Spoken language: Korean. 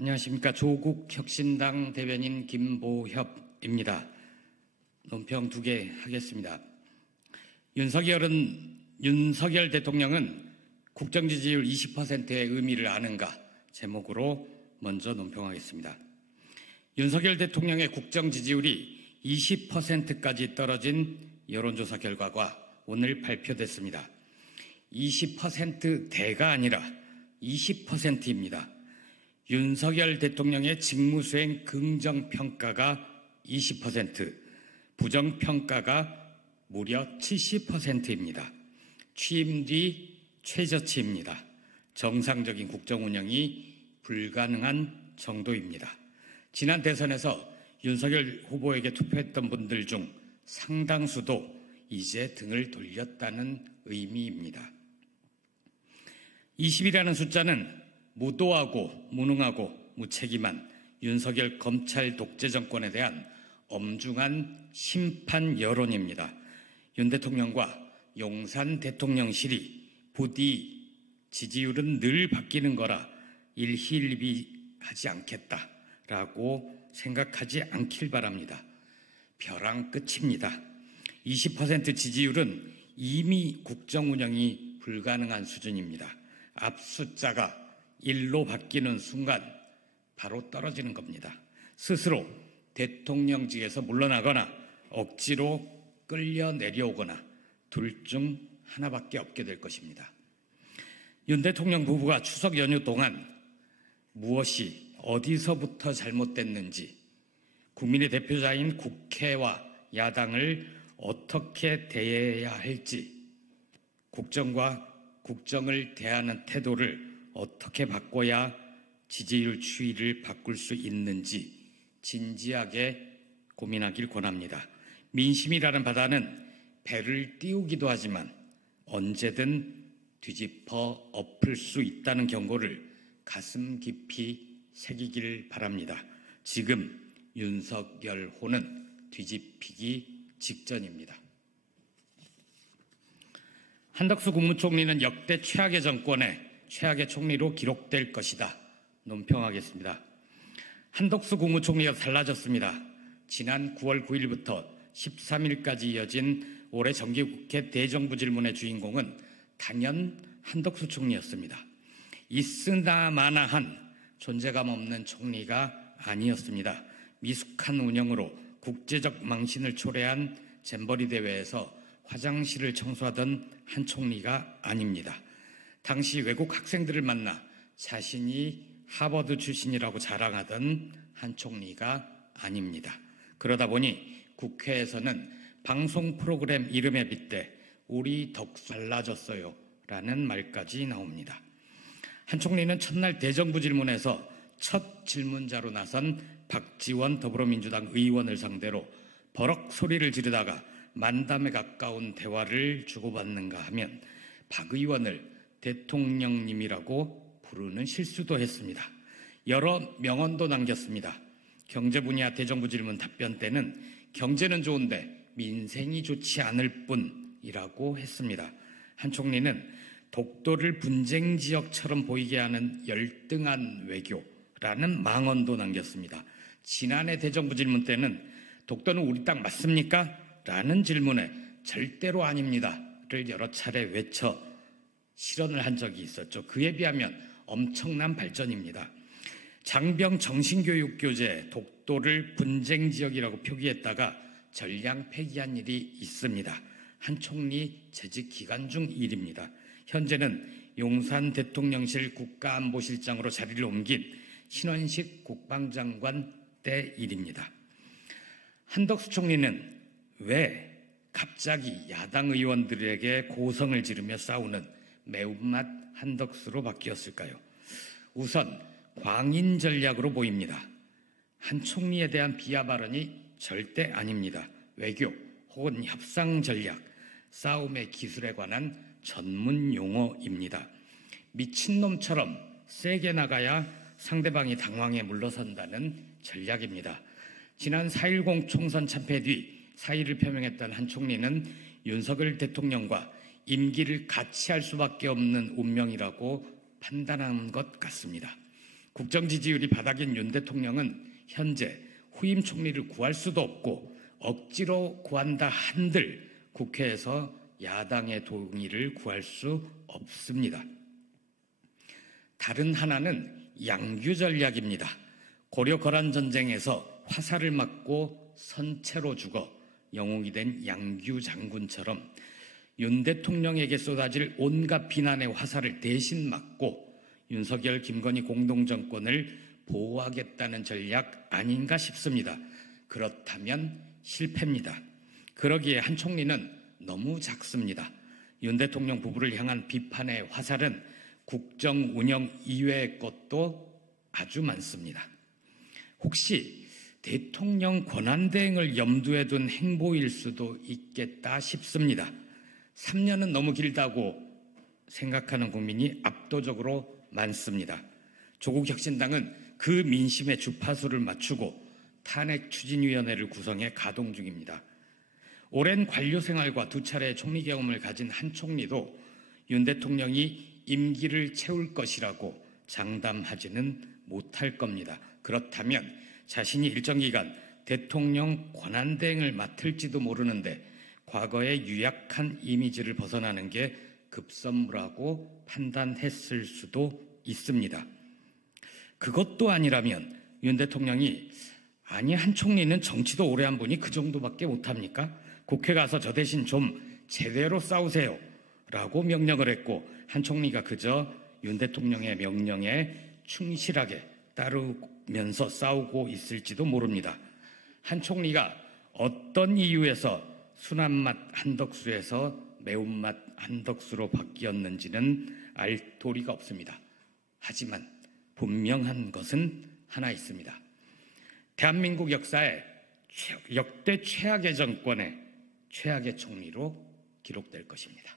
안녕하십니까. 조국 혁신당 대변인 김보협입니다. 논평 2개 하겠습니다. 윤석열 대통령은 국정 지지율 20%의 의미를 아는가 제목으로 먼저 논평하겠습니다. 윤석열 대통령의 국정 지지율이 20%까지 떨어진 여론조사 결과가 오늘 발표됐습니다. 20%대가 아니라 20%입니다. 윤석열 대통령의 직무수행 긍정평가가 20%, 부정평가가 무려 70%입니다. 취임 뒤 최저치입니다. 정상적인 국정 운영이 불가능한 정도입니다. 지난 대선에서 윤석열 후보에게 투표했던 분들 중 상당수도 이제 등을 돌렸다는 의미입니다. 20이라는 숫자는 무도하고 무능하고 무책임한 윤석열 검찰 독재 정권에 대한 엄중한 심판 여론입니다. 윤 대통령과 용산 대통령실이 부디 지지율은 늘 바뀌는 거라 일희일비하지 않겠다라고 생각하지 않길 바랍니다. 벼랑 끝입니다. 20% 지지율은 이미 국정 운영이 불가능한 수준입니다. 앞 숫자가 1로 바뀌는 순간 바로 떨어지는 겁니다. 스스로 대통령직에서 물러나거나 억지로 끌려 내려오거나 둘 중 하나밖에 없게 될 것입니다. 윤 대통령 부부가 추석 연휴 동안 무엇이 어디서부터 잘못됐는지, 국민의 대표자인 국회와 야당을 어떻게 대해야 할지, 국정을 대하는 태도를 어떻게 바꿔야 지지율 추이를 바꿀 수 있는지 진지하게 고민하길 권합니다. 민심이라는 바다는 배를 띄우기도 하지만 언제든 뒤집어 엎을 수 있다는 경고를 가슴 깊이 새기길 바랍니다. 지금 윤석열호는 뒤집히기 직전입니다. 한덕수 국무총리는 역대 최악의 정권의 최악의 총리로 기록될 것이다. 논평하겠습니다. 한덕수 국무총리가 달라졌습니다. 지난 9월 9일부터 13일까지 이어진 올해 정기국회 대정부질문의 주인공은 단연 한덕수 총리였습니다. 있으나마나한 존재감 없는 총리가 아니었습니다. 미숙한 운영으로 국제적 망신을 초래한 잼버리 대회에서 화장실을 청소하던 한 총리가 아닙니다. 당시 외국 학생들을 만나 자신이 하버드 출신이라고 자랑하던 한 총리가 아닙니다. 그러다 보니 국회에서는 방송 프로그램 이름에 빗대 우리 덕수 달라졌어요 라는 말까지 나옵니다. 한 총리는 첫날 대정부 질문에서 첫 질문자로 나선 박지원 더불어민주당 의원을 상대로 버럭 소리를 지르다가 만담에 가까운 대화를 주고받는가 하면 박 의원을 대통령님이라고 부르는 실수도 했습니다. 여러 명언도 남겼습니다. 경제 분야 대정부 질문 답변 때는 경제는 좋은데 민생이 좋지 않을 뿐이라고 했습니다. 한 총리는 독도를 분쟁 지역처럼 보이게 하는 열등한 외교라는 망언도 남겼습니다. 지난해 대정부 질문 때는 독도는 우리 땅 맞습니까? 라는 질문에 절대로 아닙니다를 여러 차례 외쳐 실언을 한 적이 있었죠. 그에 비하면 엄청난 발전입니다. 장병 정신교육 교재 독도를 분쟁 지역이라고 표기했다가 전량 폐기한 일이 있습니다. 한 총리 재직 기간 중 일입니다. 현재는 용산 대통령실 국가안보실장으로 자리를 옮긴 신원식 국방장관 때 일입니다. 한덕수 총리는 왜 갑자기 야당 의원들에게 고성을 지르며 싸우는 매운맛 한덕수로 바뀌었을까요? 우선 광인 전략으로 보입니다. 한 총리에 대한 비하 발언이 절대 아닙니다. 외교 혹은 협상 전략, 싸움의 기술에 관한 전문 용어입니다. 미친놈처럼 세게 나가야 상대방이 당황해 물러선다는 전략입니다. 지난 4.10 총선 참패 뒤 사의를 표명했던 한 총리는 윤석열 대통령과 임기를 같이 할 수밖에 없는 운명이라고 판단한 것 같습니다. 국정 지지율이 바닥인 윤 대통령은 현재 후임 총리를 구할 수도 없고 억지로 구한다 한들 국회에서 야당의 동의를 구할 수 없습니다. 다른 하나는 양규 전략입니다. 고려 거란 전쟁에서 화살을 맞고 선체로 죽어 영웅이 된 양규 장군처럼 윤 대통령에게 쏟아질 온갖 비난의 화살을 대신 맞고 윤석열, 김건희 공동정권을 보호하겠다는 전략 아닌가 싶습니다. 그렇다면 실패입니다. 그러기에 한 총리는 너무 작습니다. 윤 대통령 부부를 향한 비판의 화살은 국정 운영 이외의 것도 아주 많습니다. 혹시 대통령 권한대행을 염두에 둔 행보일 수도 있겠다 싶습니다. 3년은 너무 길다고 생각하는 국민이 압도적으로 많습니다. 조국혁신당은 그 민심의 주파수를 맞추고 탄핵추진위원회를 구성해 가동 중입니다. 오랜 관료 생활과 2차례의 총리 경험을 가진 한 총리도 윤 대통령이 임기를 채울 것이라고 장담하지는 못할 겁니다. 그렇다면 자신이 일정 기간 대통령 권한대행을 맡을지도 모르는데 과거의 유약한 이미지를 벗어나는 게 급선무라고 판단했을 수도 있습니다. 그것도 아니라면 윤 대통령이 아니 한 총리는 정치도 오래 한 분이 그 정도밖에 못합니까? 국회 가서 저 대신 좀 제대로 싸우세요 라고 명령을 했고 한 총리가 그저 윤 대통령의 명령에 충실하게 따르면서 싸우고 있을지도 모릅니다. 한 총리가 어떤 이유에서 순한 맛 한덕수에서 매운맛 한덕수로 바뀌었는지는 알 도리가 없습니다. 하지만 분명한 것은 하나 있습니다. 대한민국 역사의 역대 최악의 정권의 최악의 총리로 기록될 것입니다.